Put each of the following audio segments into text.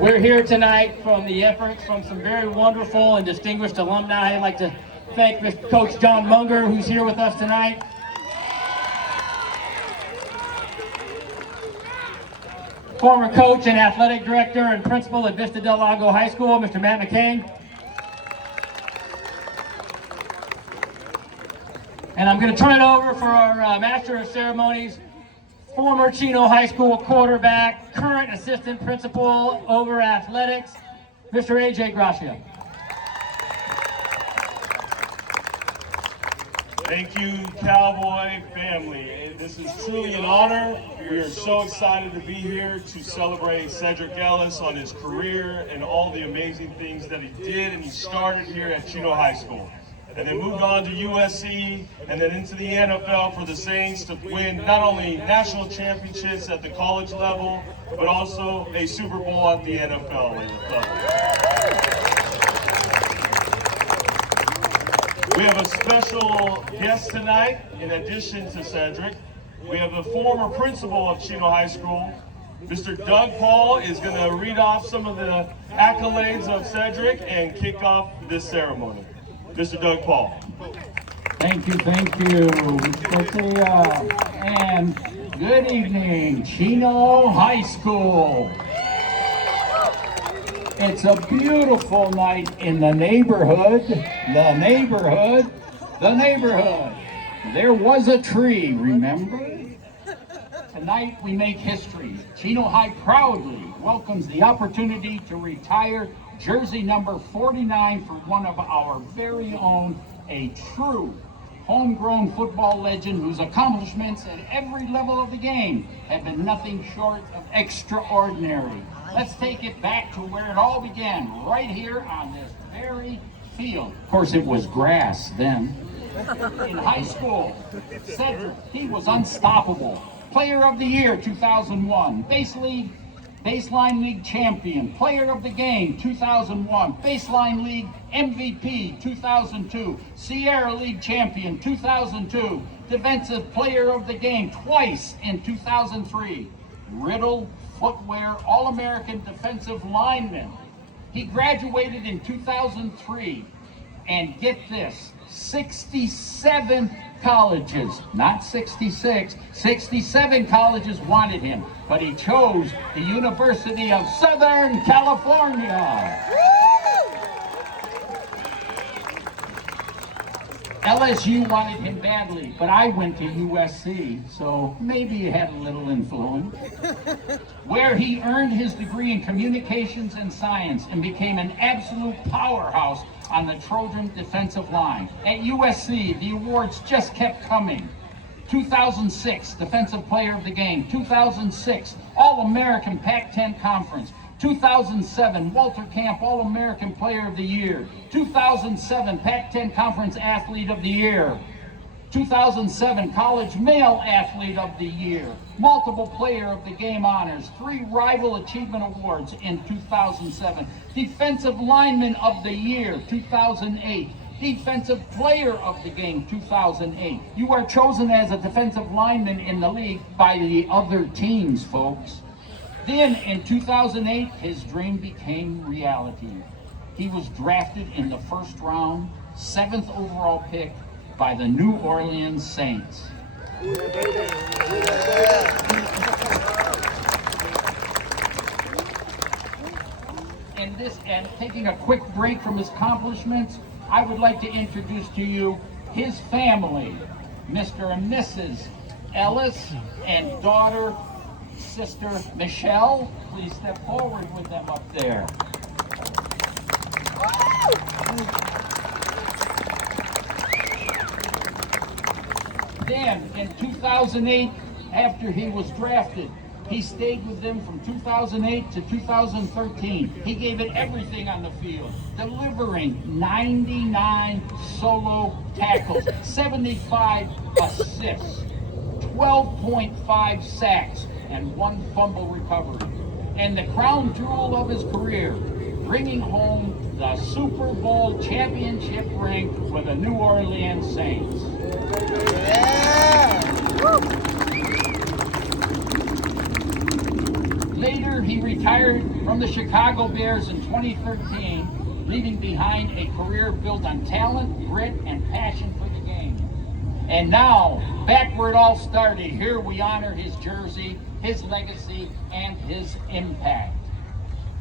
We're here tonight from the efforts from some very wonderful and distinguished alumni. I'd like to thank Mr. Coach John Munger, who's here with us tonight. Former coach and athletic director and principal at Vista Del Lago High School, Mr. Matt McCain. And I'm going to turn it over for our Master of Ceremonies, former Chino High School quarterback, current assistant principal over athletics, Mr. AJ Gracia. Thank you, Cowboy family. This is truly an honor. We are so excited to be here to celebrate Sedrick Ellis on his career and all the amazing things that he did, and he started here at Chino High School. And then moved on to USC and then into the NFL for the Saints to win not only national championships at the college level, but also a Super Bowl at the NFL level. We have a special guest tonight in addition to Sedrick. We have the former principal of Chino High School. Mr. Doug Paul is going to read off some of the accolades of Sedrick and kick off this ceremony. Mr. Doug Paul. Thank you, and good evening, Chino High School. It's a beautiful night in the neighborhood. There was a tree, remember? Tonight we make history. Chino High proudly welcomes the opportunity to retire jersey number 49 for one of our very own, a true homegrown football legend whose accomplishments at every level of the game have been nothing short of extraordinary. Let's take it back to where it all began, right here on this very field. Of course, it was grass then. In high school, Sedrick, he was unstoppable. Player of the Year 2001, Baseline League Champion, Player of the Game 2001, Baseline League MVP 2002, Sierra League Champion 2002, Defensive Player of the Game twice in 2003, Riddle Footwear All-American Defensive Lineman. He graduated in 2003, and get this, 67 colleges, not 66, 67 colleges wanted him, but he chose the University of Southern California. LSU wanted him badly, but I went to USC, so maybe he had a little influence, where he earned his degree in communications and science and became an absolute powerhouse on the Trojan defensive line. At USC, the awards just kept coming. 2006, Defensive Player of the Game. 2006, All-American Pac-10 Conference. 2007, Walter Camp All-American Player of the Year. 2007, Pac-10 Conference Athlete of the Year. 2007, College Male Athlete of the Year. Multiple Player of the Game honors. 3 Rival Achievement Awards in 2007. Defensive Lineman of the Year, 2008. Defensive Player of the Game, 2008. You are chosen as a defensive lineman in the league by the other teams, folks. Then in 2008, his dream became reality. He was drafted in the first round, 7th overall pick by the New Orleans Saints. And taking a quick break from his accomplishments, I would like to introduce to you his family, Mr. and Mrs. Ellis and daughter, Sister Michelle. Please step forward with them up there. Then, in 2008, after he was drafted, he stayed with them from 2008 to 2013. He gave it everything on the field, delivering 99 solo tackles, 75 assists, 12.5 sacks, and 1 fumble recovery. And the crown jewel of his career, bringing home the Super Bowl championship ring with the New Orleans Saints. Yeah! Woo! Later, he retired from the Chicago Bears in 2013, leaving behind a career built on talent, grit, and passion for the game. And now, back where it all started, here we honor his jersey, his legacy, and his impact.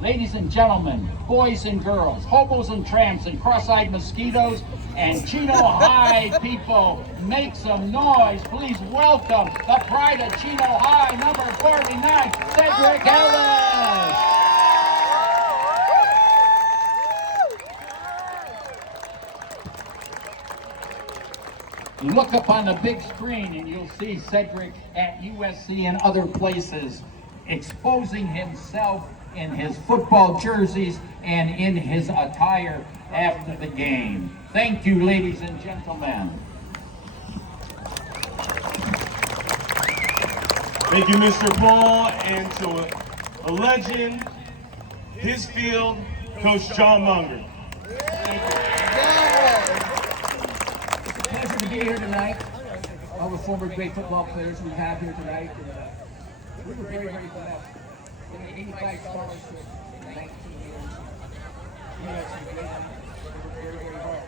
Ladies and gentlemen, boys and girls, hobos and tramps, and cross-eyed mosquitoes, and Chino High people, make some noise. Please welcome the pride of Chino High, number 49, Sedrick Ellis. You look up on the big screen and you'll see Sedrick at USC and other places exposing himself in his football jerseys and in his attire after the game. Thank you, ladies and gentlemen. Thank you, Mr. Paul, and to a legend, his field, Coach John Munger. It's a pleasure to be here tonight. All the former great football players we have here tonight. We were very, very blessed. In the 85 scholarships in 19 years, we had some great ones. They were very, very hard.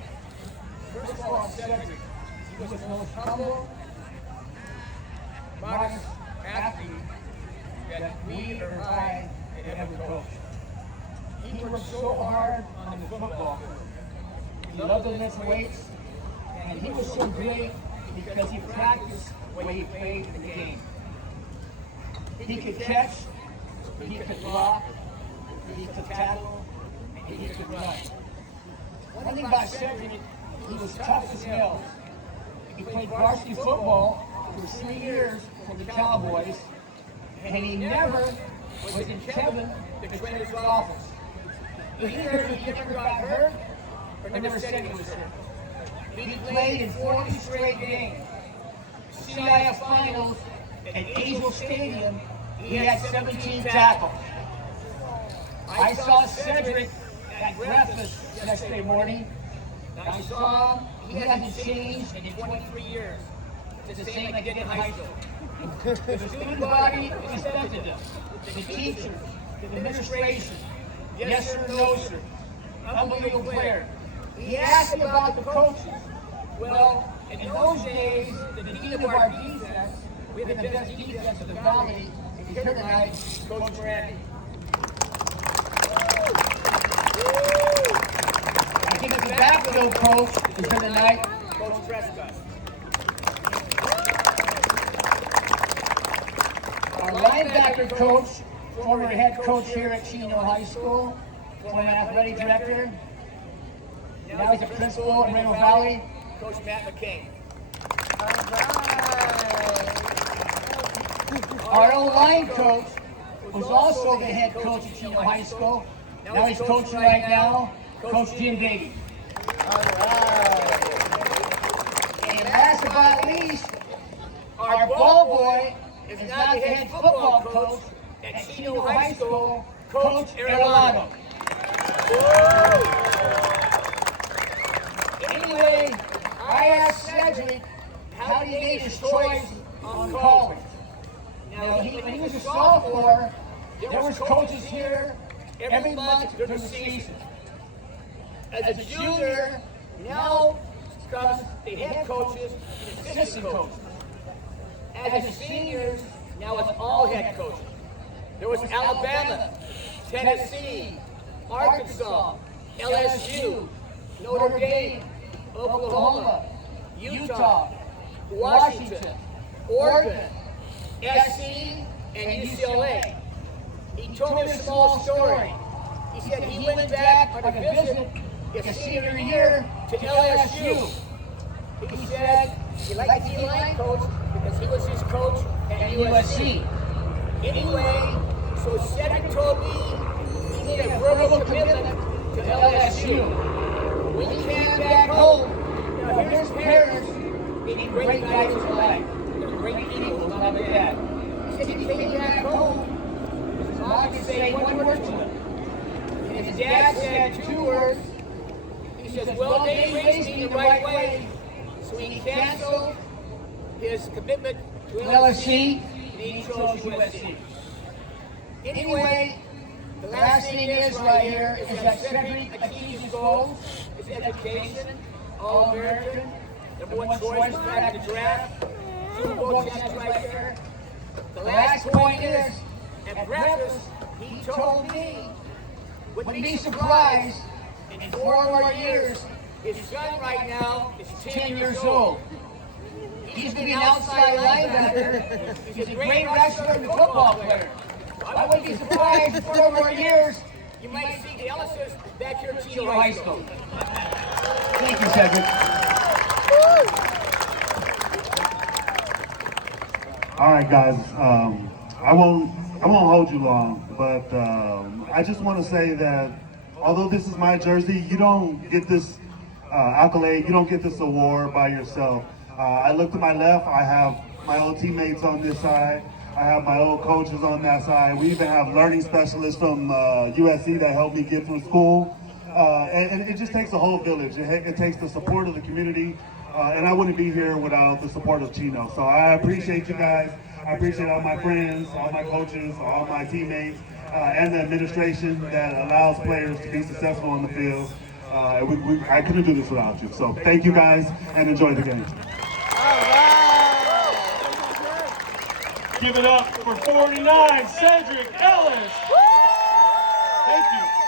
First of all, Sedrick, he was the most humble, modest athlete that we or I had ever coached. He worked so hard on the football. He loved to lift weights, and he was so great because he practiced the way he played the game. He could catch, he could block, he could tackle, and he could run. One thing about Sedrick, he was tough as nails. He played varsity football for 3 years for the Cowboys, and he never was in Kevin, the trainer's office. He never got hurt or never said he was hurt. He played in 40 straight games. CIF finals at Angel Stadium, he had 17 tackles. I saw Sedrick at breakfast yesterday morning. I saw he hasn't changed in 23 years. It's the same like he did in high school. The student body expected him. The teachers, the administration, yes sir, no sir. Unbelievable player. He asked me about the coaches. Well, in those days, the dean of our defense, we had the best defense of the valley, is here tonight, Coach Randy. I think the backfield coach is here tonight, Coach Prescott. Our linebacker coach, former head coach here at Chino High School, former athletic director. Now he's a principal in Rainbow Valley, Coach Matt McCain. Our O-line coach was also the head coach at Chino High School. Now he's coaching right now, Coach Jim Beatty. And last but not least, our ball boy is now the head football coach at Chino High School, Coach Arellano. Anyway, I asked Sedrick how he made his choice on college. Now, when he was a sophomore, there was coaches here every month during the season. As a junior, now comes the head coaches and assistant coaches. As a seniors, now it's all head coaches. There was Alabama, Tennessee, Arkansas, LSU, Notre Dame, Oklahoma, Utah, Washington, Oregon, SC, and UCLA. He told me a small story. He said he went back on a visit his senior year to LSU. He said he liked the line coach because he was his coach at USC. Anyway, so Sedrick told me he needed a verbal commitment to LSU. When he came back home, now his parents being great guys in life. They're great people, mom and dad. He said he came back home, his mom could say one word to him. And his dad said 2 words. He says, well, they raised me the right way. So he canceled his commitment to LSU, and he chose USC. Anyway, the last thing is right here is that Sedrick Ellis' goals is education, All-American, #1 choice back in the draft, Super Bowl champion right there. The last point is, at breakfast, he told me, wouldn't be surprised, in 4 more years, his son right now is 10 years old. He's going to be an outside linebacker. He's a great wrestler and football player. I wouldn't be surprised in 4 more years, you might see the Ellises back here at Chino High School. Thank you, Sedrick. All right, guys. I won't hold you long, but I just want to say that although this is my jersey, you don't get this accolade, you don't get this award by yourself. I look to my left, I have my old teammates on this side, I have my old coaches on that side. We even have learning specialists from USC that help me get through school. And it just takes a whole village. It takes the support of the community, and I wouldn't be here without the support of Chino. So I appreciate you guys. I appreciate all my friends, all my coaches, all my teammates, and the administration that allows players to be successful on the field. I couldn't do this without you. So thank you guys, and enjoy the game. Give it up for 49, Sedrick Ellis. Thank you.